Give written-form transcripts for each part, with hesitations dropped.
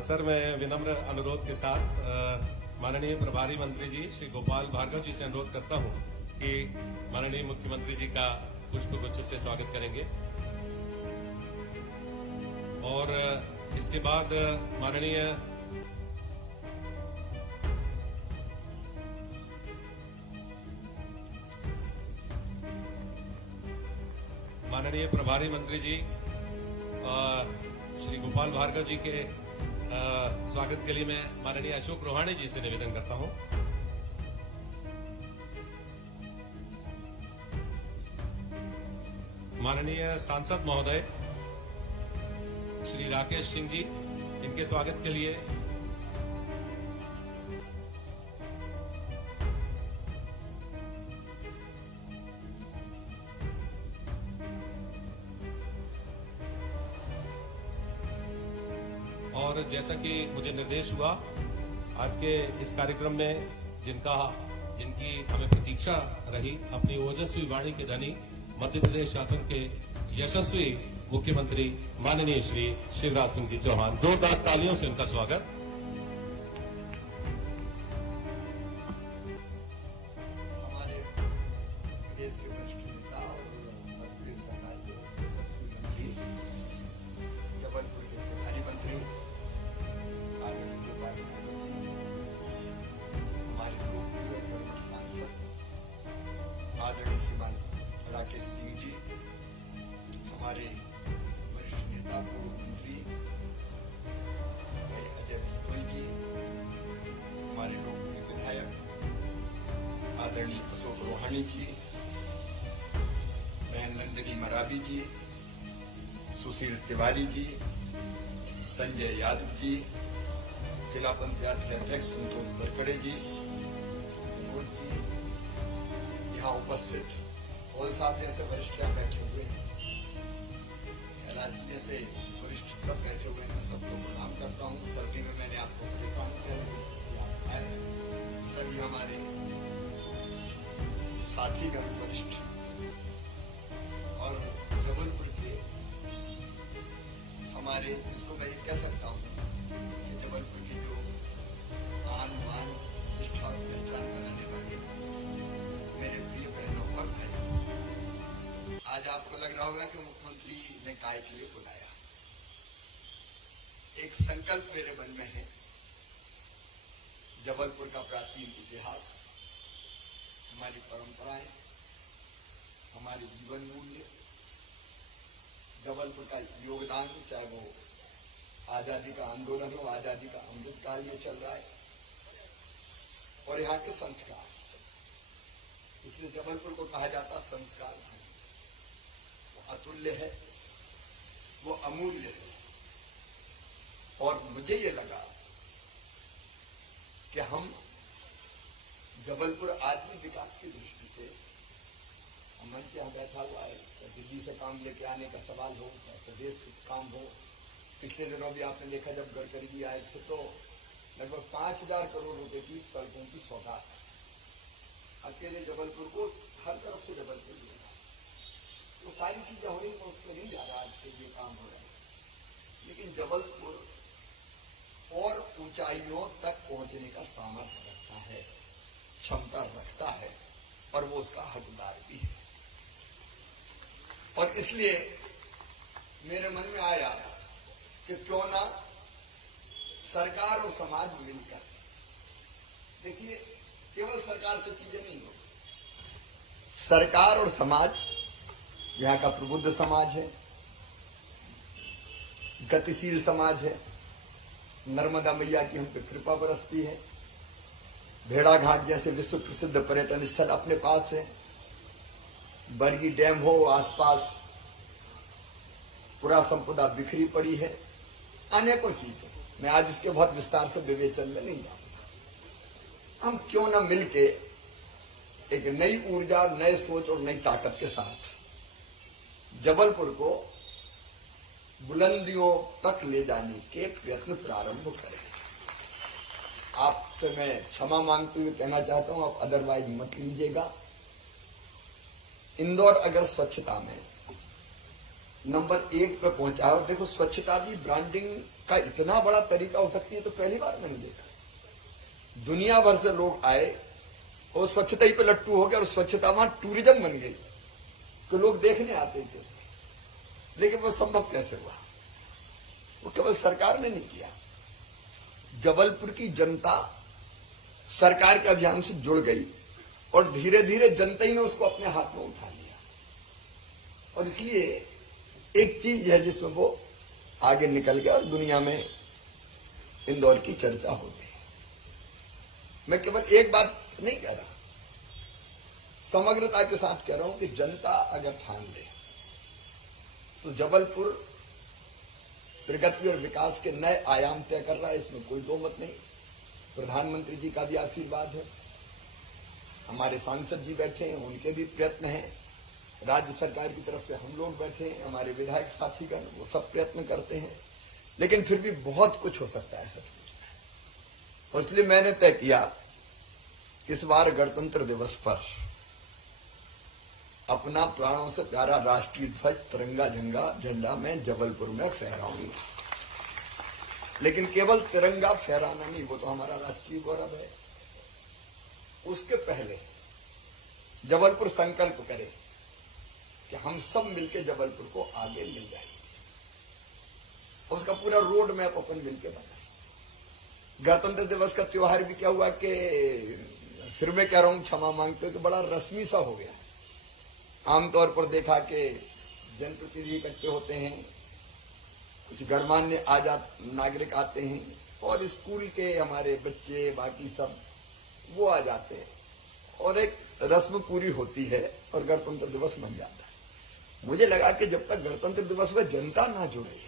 Sir, मैं विनम्र अनुरोध के साथ माननीय प्रभारी मंत्री जी श्री गोपाल भार्गव जी से अनुरोध करता हूं कि माननीय मुख्यमंत्री जी का पुष्प गुच्छ से स्वागत करेंगे और इसके बाद माननीय प्रभारी मंत्री जी श्री गोपाल भार्गव जी के स्वागत के लिए मैं माननीय अशोक रोहाणी जी से निवेदन करता हूं। माननीय सांसद महोदय श्री राकेश सिंह जी, इनके स्वागत के लिए और जैसा कि मुझे निर्देश हुआ, आज के इस कार्यक्रम में जिनकी हमें प्रतीक्षा रही, अपनी ओजस्वी वाणी के धनी मध्य प्रदेश शासन के यशस्वी मुख्यमंत्री माननीय श्री शिवराज सिंह जी चौहान, जोरदार तालियों से उनका स्वागत। हमारे देश के वरिष्ठ नेता और मध्य प्रदेश सरकार के यशस्वी मंत्री, जबलपुर के प्रभारी मंत्री आदरणीय गोपाल भार्गव जी, हमारे लोकप्रिय और कर्मठ सांसद आदरणीय श्रीमान राकेश सिंह जी, हमारे वरिष्ठ नेता पूर्व मंत्री भाई अजय बिस्कोई जी, हमारे लोकप्रिय विधायक आदरणीय अशोक रोहाणी जी, बहन नंदिनी मरावी जी, सुशील तिवारी जी, संजय यादव जी, जिला पंचायत के अध्यक्ष संतोष बरकड़े जी, विनोद जी, यहाँ उपस्थित कौल साहब जैसे वरिष्ठ यहाँ बैठे हुए हैं, राजनीति से वरिष्ठ सब बैठे हुए हैं, मैं सबको प्रणाम करता हूँ। सर्दी में मैंने आपको परेशान किया, सभी हमारे साथीगण वरिष्ठ और जबलपुर के हमारे, इसको मैं ये कह सकता हूँ कि जबलपुर की जो आन बान निष्ठा और पहचान बनाने वाले मेरे प्रिय बहनों और भाई, आज आपको लग रहा होगा कि मुख्यमंत्री ने काय के लिए बुलाया। एक संकल्प मेरे मन में है, जबलपुर का प्राचीन इतिहास, हमारी परंपराएं, हमारे जीवन मूल्य, जबलपुर का योगदान, चाहे वो आजादी का आंदोलन हो, आजादी का अमृत काल ये चल रहा है, और यहाँ के संस्कार, इसलिए जबलपुर को कहा जाता संस्कार धनी। वो अतुल्य है, वो अमूल्य है। और मुझे ये लगा कि हम जबलपुर आदमी विकास की दृष्टि से, मंच यहाँ बैठा हुआ है, दिल्ली से काम लेके आने का सवाल हो, प्रदेश से काम हो, पिछले दिनों भी आपने देखा जब गडकरी जी आए थे तो लगभग 5,000 करोड़ रुपए की सड़कों की सौगात अकेले जबलपुर को, हर तरफ से जबलपुर मिला। वो सारी चीजें हो रही, मैं उसमें नहीं जा रहा, आज के लिए काम हो रहा है, लेकिन जबलपुर और ऊंचाइयों तक पहुंचने का सामर्थ्य रखता है, क्षमता रखता है, और वो उसका हकदार भी है। और इसलिए मेरे मन में आया कि क्यों ना सरकार और समाज मिलकर, देखिए केवल सरकार से चीजें नहीं होगी, सरकार और समाज, यहाँ का प्रबुद्ध समाज है, गतिशील समाज है, नर्मदा मैया की हम पे कृपा बरसती है, भेड़ाघाट जैसे विश्व प्रसिद्ध पर्यटन स्थल अपने पास है, बरगी डैम हो आसपास, पुरा संपदा बिखरी पड़ी है, अनेकों चीजें, मैं आज इसके बहुत विस्तार से विवेचन में नहीं जाऊंगा। हम क्यों ना मिलके एक नई ऊर्जा, नए सोच और नई ताकत के साथ जबलपुर को बुलंदियों तक ले जाने के प्रयत्न प्रारंभ करें। आपसे मैं क्षमा मांगते हुए कहना चाहता हूं, आप अदरवाइज मत लीजिएगा। इंदौर अगर स्वच्छता में नंबर 1 पे पहुंचा है। और देखो, स्वच्छता भी ब्रांडिंग का इतना बड़ा तरीका हो सकती है तो पहली बार मैंने देखा। दुनिया भर से लोग आए और स्वच्छता ही पे लट्टू हो गया और स्वच्छता वहां टूरिज्म बन गई, तो लोग देखने आते थे। लेकिन वो संभव कैसे हुआ? वो केवल सरकार ने नहीं किया, जबलपुर की जनता सरकार के अभियान से जुड़ गई और धीरे धीरे जनता ही ने उसको अपने हाथ में उठा लिया। और इसलिए एक चीज है जिसमें वो आगे निकल गया और दुनिया में इंदौर की चर्चा होती है। मैं केवल एक बात नहीं कह रहा, समग्रता के साथ कह रहा हूं कि जनता अगर ठान ले तो जबलपुर प्रगति और विकास के नए आयाम तय कर रहा है, इसमें कोई दो मत नहीं। प्रधानमंत्री जी का भी आशीर्वाद है, हमारे सांसद जी बैठे हैं, उनके भी प्रयत्न हैं, राज्य सरकार की तरफ से हम लोग बैठे हैं, हमारे विधायक साथीगण वो सब प्रयत्न करते हैं। लेकिन फिर भी बहुत कुछ हो सकता है सचमुच में। और इसलिए मैंने तय किया इस बार गणतंत्र दिवस पर अपना प्राणों से प्यारा राष्ट्रीय ध्वज तिरंगा झंडा मैं जबलपुर में फहराऊंगा। लेकिन केवल तिरंगा फहराना नहीं, वो तो हमारा राष्ट्रीय गौरव है। उसके पहले जबलपुर संकल्प करे कि हम सब मिलकर जबलपुर को आगे ले जाएंगे। उसका पूरा रोड मैप अपन मिलकर बनाए। गणतंत्र दिवस का त्योहार भी क्या हुआ कि फिर मैं कह रहा हूं, क्षमा मांगते हो कि बड़ा रस्मी सा हो गया। आमतौर पर देखा कि जनप्रतिनिधि इकट्ठे होते हैं, कुछ गणमान्य नागरिक आते हैं और स्कूल के हमारे बच्चे बाकी सब वो आ जाते हैं और एक रस्म पूरी होती है और गणतंत्र दिवस बन जाता है। मुझे लगा कि जब तक गणतंत्र दिवस में जनता ना जुड़े,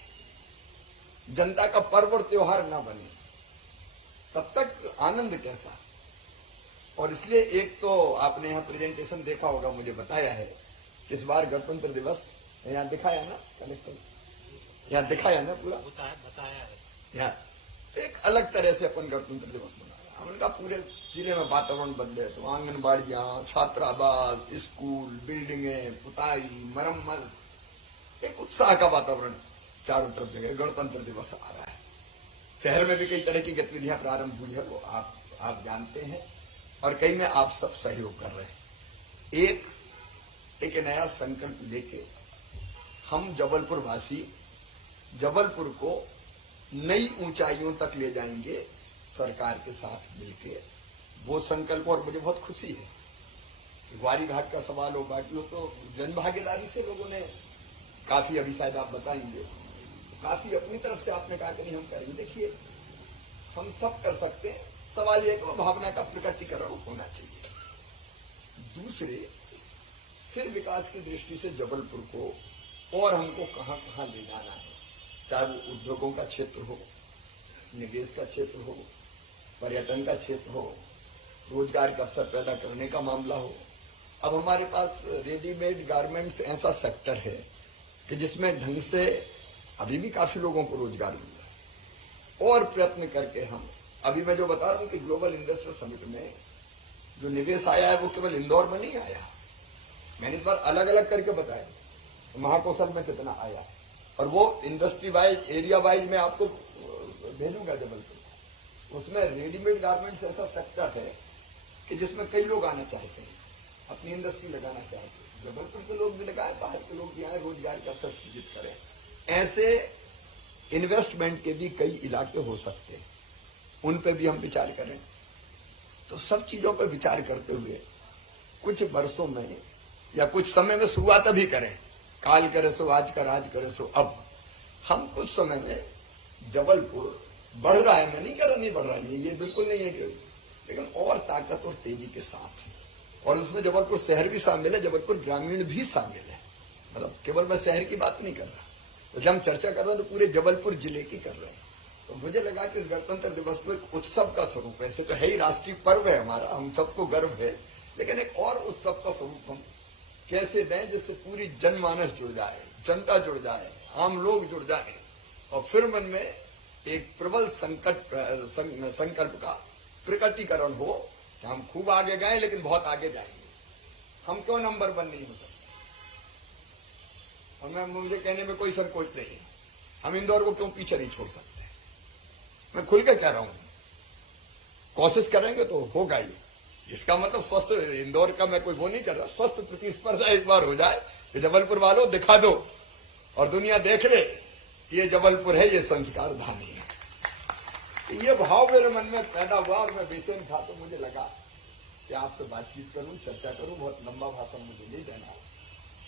जनता का पर्व और त्योहार ना बने, तब तक आनंद कैसा। और इसलिए एक तो आपने यहाँ प्रेजेंटेशन देखा होगा, मुझे बताया है कि इस बार गणतंत्र दिवस यहाँ दिखाया ना, कलेक्टर यहाँ दिखाया ना पूरा बताया है। यहाँ एक अलग तरह से अपन गणतंत्र दिवस मनाया। हम उनका पूरे जिले में वातावरण बदले, तो आंगनबाड़ियां, छात्रावास, स्कूल, बिल्डिंगें, पुताई, मरम्मत, एक उत्साह का वातावरण चारों तरफ जगह। गणतंत्र दिवस आ रहा है, शहर में भी कई तरह की गतिविधियां प्रारंभ हुई है, वो आप जानते हैं, और कई में आप सब सहयोग कर रहे हैं। एक नया संकल्प लेके हम जबलपुर वासी जबलपुर को नई ऊंचाइयों तक ले जाएंगे सरकार के साथ मिलके, वो संकल्प। और मुझे बहुत खुशी है कि ग्वारी घाट का सवाल हो, बाकी हो, तो जन भागीदारी से लोगों ने काफी, अभी शायद आप बताएंगे, काफी अपनी तरफ से आपने कहा कि नहीं हम करेंगे। देखिए, हम सब कर सकते हैं, सवाल यह कि वो भावना का प्रकटीकरण होना चाहिए। दूसरे, फिर विकास की दृष्टि से जबलपुर को और हमको कहां कहां ले जाना है, चाहे वो उद्योगों का क्षेत्र हो, निवेश का क्षेत्र हो, पर्यटन का क्षेत्र हो, रोजगार के अवसर पैदा करने का मामला हो। अब हमारे पास रेडीमेड गारमेंट्स ऐसा सेक्टर है कि जिसमें ढंग से अभी भी काफी लोगों को रोजगार मिल रहा है। और प्रयत्न करके हम, अभी मैं जो बता रहा हूं कि ग्लोबल इंडस्ट्रियल समिट में जो निवेश आया है वो केवल इंदौर में नहीं आया, मैंने इस बार अलग अलग करके बताया महाकौशल में कितना आया, और वो इंडस्ट्री वाइज, एरिया वाइज मैं आपको भेजूंगा जबलपुर। उसमें रेडीमेड गारमेंट्स ऐसा सेक्टर है कि जिसमें कई लोग आना चाहते हैं, अपनी इंडस्ट्री लगाना चाहते हैं। जबलपुर के लोग भी लगाए, बाहर के लोग भी आए, रोजगार के अवसर सृजित करें। ऐसे इन्वेस्टमेंट के भी कई इलाके हो सकते हैं, उन पे भी हम विचार करें। तो सब चीजों पर विचार करते हुए कुछ वर्षों में या कुछ समय में शुरुआत अभी करें, काल करे सो आज कर, आज करे सो अब। हम कुछ समय में जबलपुर बढ़ रहा है, मैं नहीं कह रहा नहीं बढ़ रहा है, ये बिल्कुल नहीं है कि, लेकिन और ताकत और तेजी के साथ, और उसमें जबलपुर शहर भी शामिल है, जबलपुर ग्रामीण भी शामिल है। मतलब केवल मैं शहर की बात नहीं कर रहा, तो जब हम चर्चा कर रहे हैं तो पूरे जबलपुर जिले की कर रहे हैं। तो मुझे लगा कि इस गणतंत्र दिवस को एक उत्सव का स्वरूप, ऐसे तो है ही राष्ट्रीय पर्व है हमारा, हम सबको गर्व है, लेकिन एक और उत्सव का स्वरूप हम कैसे दें जिससे पूरी जनमानस जुड़ जाए, जनता जुड़ जाए, आम लोग जुड़ जाए, और फिर मन में एक प्रबल संकल्प का प्रकटीकरण हो कि हम खूब आगे गए लेकिन बहुत आगे जाएंगे। हम क्यों नंबर 1 नहीं हो सकते? और मुझे कहने में कोई संकोच नहीं है, हम इंदौर को क्यों पीछे नहीं छोड़ सकते। मैं खुल के कह रहा हूं, कोशिश करेंगे तो होगा ही। इसका मतलब स्वस्थ इंदौर का मैं कोई वो नहीं कर रहा, स्वस्थ प्रतिस्पर्धा एक बार हो जाए कि जबलपुर वालों दिखा दो और दुनिया देख ले कि ये जबलपुर है, ये संस्कार धानी है। ये भाव मेरे मन में पैदा हुआ और मैं बेचैन था, तो मुझे लगा कि आपसे बातचीत करूं, चर्चा करूं। बहुत लंबा भाषण मुझे नहीं देना।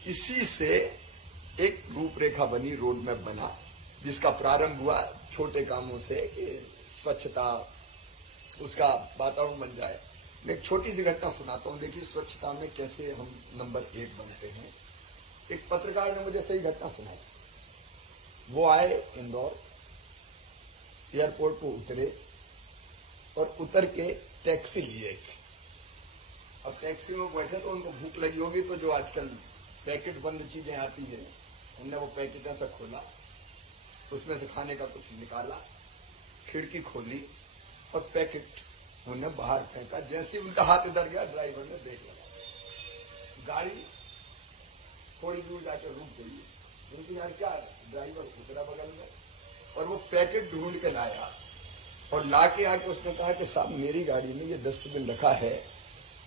इसी से एक रूपरेखा बनी, रोड मैप बना, जिसका प्रारंभ हुआ छोटे कामों से कि स्वच्छता, उसका वातावरण बन जाए। मैं एक छोटी सी घटना सुनाता हूं। देखिए स्वच्छता में कैसे हम नंबर 1 बनते हैं। एक पत्रकार ने मुझे सही घटना सुनाई। वो आए इंदौर, एयरपोर्ट को उतरे और उतर के टैक्सी लिए। अब टैक्सी में बैठे तो उनको भूख लगी होगी, तो जो आजकल पैकेट बंद चीजें आती है, उनने वो पैकेट ऐसा खोला, उसमें से खाने का कुछ निकाला, खिड़की खोली और पैकेट उन्हें बाहर फेंका। जैसे उनका हाथ इधर गया, ड्राइवर ने ब्रेक लगाया, गाड़ी थोड़ी दूर जाकर रुक गई। उनकी यार क्या, ड्राइवर उतरा बगल में और वो पैकेट ढूंढ के लाया और लाके आके उसने कहा कि साहब मेरी गाड़ी में ये डस्टबिन रखा है,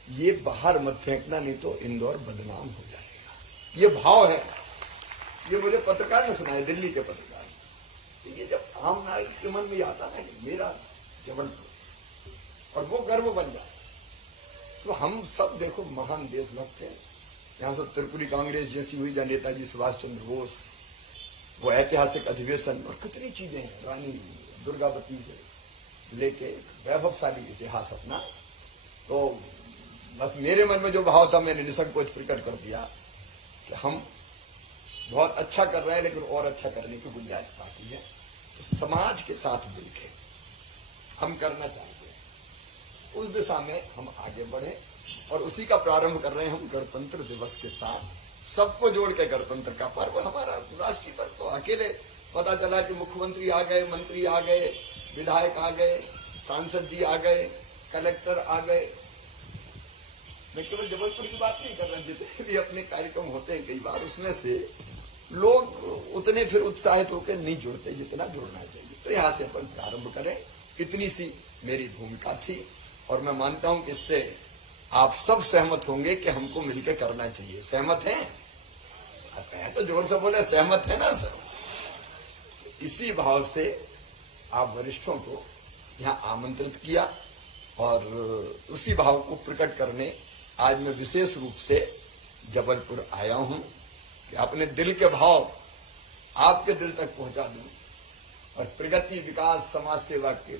ये बाहर मत फेंकना, नहीं तो इंदौर बदनाम हो जाएगा। ये भाव है, ये मुझे पत्रकार ने सुनाया, दिल्ली के पत्रकार। ये जब आम नागरिक के मन में आता ना कि मेरा जबलपुर और वो गर्व बन जाए, तो हम सब देखो महान देशभक्त हैं। यहाँ से त्रिपुरी कांग्रेस जैसी हुई, जहाँ नेताजी सुभाष चंद्र बोस, वो ऐतिहासिक अधिवेशन और कितनी चीजें हैं, रानी दुर्गावती से लेके वैभवशाली इतिहास अपना। तो बस मेरे मन में जो भाव था मैंने निसंकोच प्रकट कर दिया कि हम बहुत अच्छा कर रहे हैं, लेकिन और अच्छा करने की गुंजाइश बाकी है। तो समाज के साथ मिलकर हम करना चाहते हैं, उस दिशा में हम आगे बढ़े और उसी का प्रारंभ कर रहे हैं हम गणतंत्र दिवस के साथ। सबको जोड़ के गणतंत्र का पर्व, हमारा राष्ट्रीय पर्व। तो अकेले पता चला कि मुख्यमंत्री आ गए, मंत्री आ गए, विधायक आ गए, सांसद जी आ गए, कलेक्टर आ गए। मैं केवल जबलपुर की बात नहीं कर रहा, जितने भी अपने कार्यक्रम होते हैं कई बार, उसमें से लोग उतने फिर उत्साहित होकर नहीं जुड़ते जितना जुड़ना चाहिए। तो यहाँ से अपन प्रारंभ करें, इतनी सी मेरी भूमिका थी और मैं मानता हूं कि इससे आप सब सहमत होंगे कि हमको मिलकर करना चाहिए। सहमत हैं? आप तो जोर से बोले, सहमत है ना सर? इसी भाव से आप वरिष्ठों को यहाँ आमंत्रित किया और उसी भाव को प्रकट करने आज मैं विशेष रूप से जबलपुर आया हूं कि अपने दिल के भाव आपके दिल तक पहुंचा दूं और प्रगति, विकास, समाज सेवा के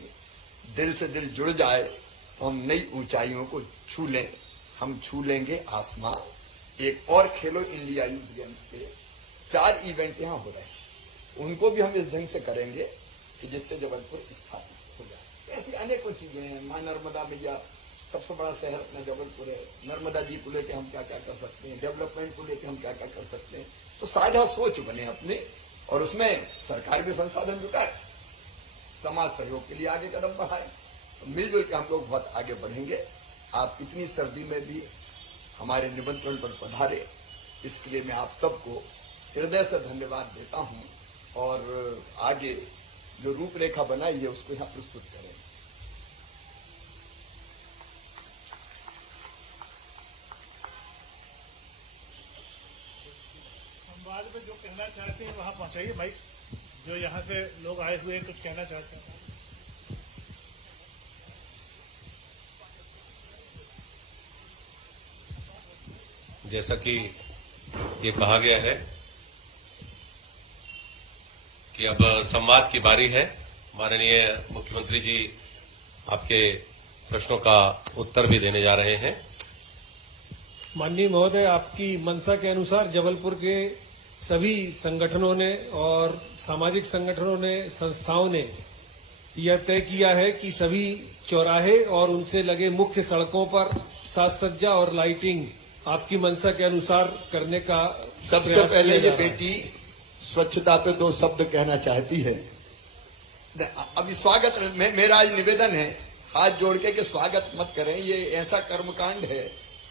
दिल से दिल जुड़ जाए तो हम नई ऊंचाइयों को छू लें। हम छू लेंगे आसमान। एक और खेलो इंडिया यूथ गेम्स के 4 इवेंट यहाँ हो रहे हैं, उनको भी हम इस ढंग से करेंगे कि जिससे जबलपुर स्थापित हो जाए। ऐसी अनेकों चीजें हैं। मां नर्मदा मैया, सबसे बड़ा शहर अपना जबलपुर है, नर्मदा जी को लेकर हम क्या क्या कर सकते हैं, डेवलपमेंट को लेकर हम क्या क्या कर सकते हैं। तो साझा सोच बने अपने और उसमें सरकार भी संसाधन जुटाए, समाज सहयोग के लिए आगे कदम बढ़ाए। तो मिलजुल के हम लोग बहुत आगे बढ़ेंगे। आप इतनी सर्दी में भी हमारे निमंत्रण पर पधारे, इसके लिए मैं आप सबको हृदय से धन्यवाद देता हूं और आगे जो रूपरेखा बनाई है उसको यहाँ प्रस्तुत करें। संवाद में जो कहना चाहते हैं वहां पहुंचाइए भाई, जो यहाँ से लोग आए हुए हैं कुछ कहना चाहते हैं। जैसा कि ये कहा गया है कि अब संवाद की बारी है। माननीय मुख्यमंत्री जी आपके प्रश्नों का उत्तर भी देने जा रहे हैं। माननीय महोदय, आपकी मंशा के अनुसार जबलपुर के सभी संगठनों ने और सामाजिक संगठनों ने, संस्थाओं ने यह तय किया है कि सभी चौराहे और उनसे लगे मुख्य सड़कों पर साज सज्जा और लाइटिंग आपकी मंशा के अनुसार करने का सबसे पहले ये बेटी स्वच्छता पे 2 शब्द कहना चाहती है। अभी स्वागत मेरा आज निवेदन है, हाथ जोड़ के कि स्वागत मत करें। ये ऐसा कर्मकांड है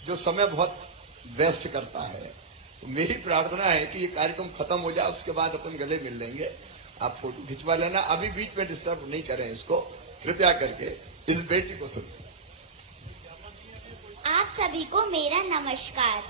जो समय बहुत वेस्ट करता है। तो मेरी प्रार्थना है कि ये कार्यक्रम खत्म हो जाए, उसके बाद अपन गले मिल लेंगे। आप फोटो खिंचवा लेना, अभी बीच में डिस्टर्ब नहीं करें इसको, कृपया करके इस बेटी को सुन। आप सभी को मेरा नमस्कार।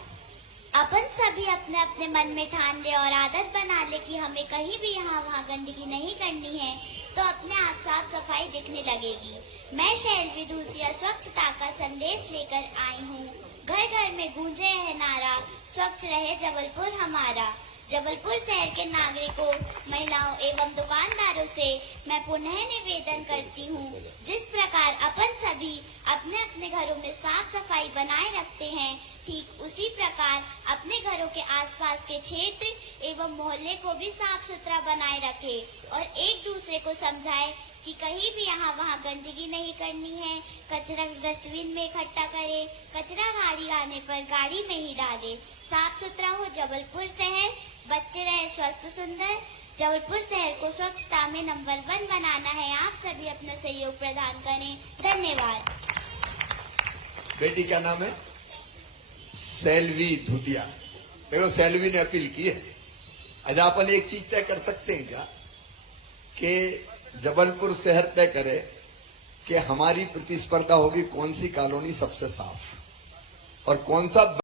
अपन सभी अपने अपने मन में ठान ले और आदत बना ले कि हमें कहीं भी यहाँ वहाँ गंदगी नहीं करनी है, तो अपने आप साफ सफाई दिखने लगेगी। मैं शैलवी दूसिया स्वच्छता का संदेश लेकर आई हूँ। घर घर में गूंजे है नारा, स्वच्छ रहे जबलपुर हमारा। जबलपुर शहर के नागरिकों, महिलाओं एवं दुकानदारों से मैं पुनः निवेदन करती हूँ, जिस प्रकार अपन सभी अपने अपने घरों में साफ सफाई बनाए रखते हैं, ठीक उसी प्रकार अपने घरों के आसपास के क्षेत्र एवं मोहल्ले को भी साफ सुथरा बनाए रखें और एक दूसरे को समझाएं कि कहीं भी यहाँ वहाँ गंदगी नहीं करनी है। कचरा डस्टबिन में इकट्ठा करें, कचरा गाड़ी आने पर गाड़ी में ही डालें। साफ सुथरा हो जबलपुर शहर, बच्चे रहे स्वस्थ सुंदर। जबलपुर शहर को स्वच्छता में नंबर 1 बनाना है। आप सभी अपना सहयोग प्रदान करें। धन्यवाद। बेटी का नाम है शैलवी धूतिया। देखो शैलवी ने अपील की है। आज अपन एक चीज तय कर सकते हैं क्या कि जबलपुर शहर तय करे कि हमारी प्रतिस्पर्धा होगी कौन सी कॉलोनी सबसे साफ और कौन सा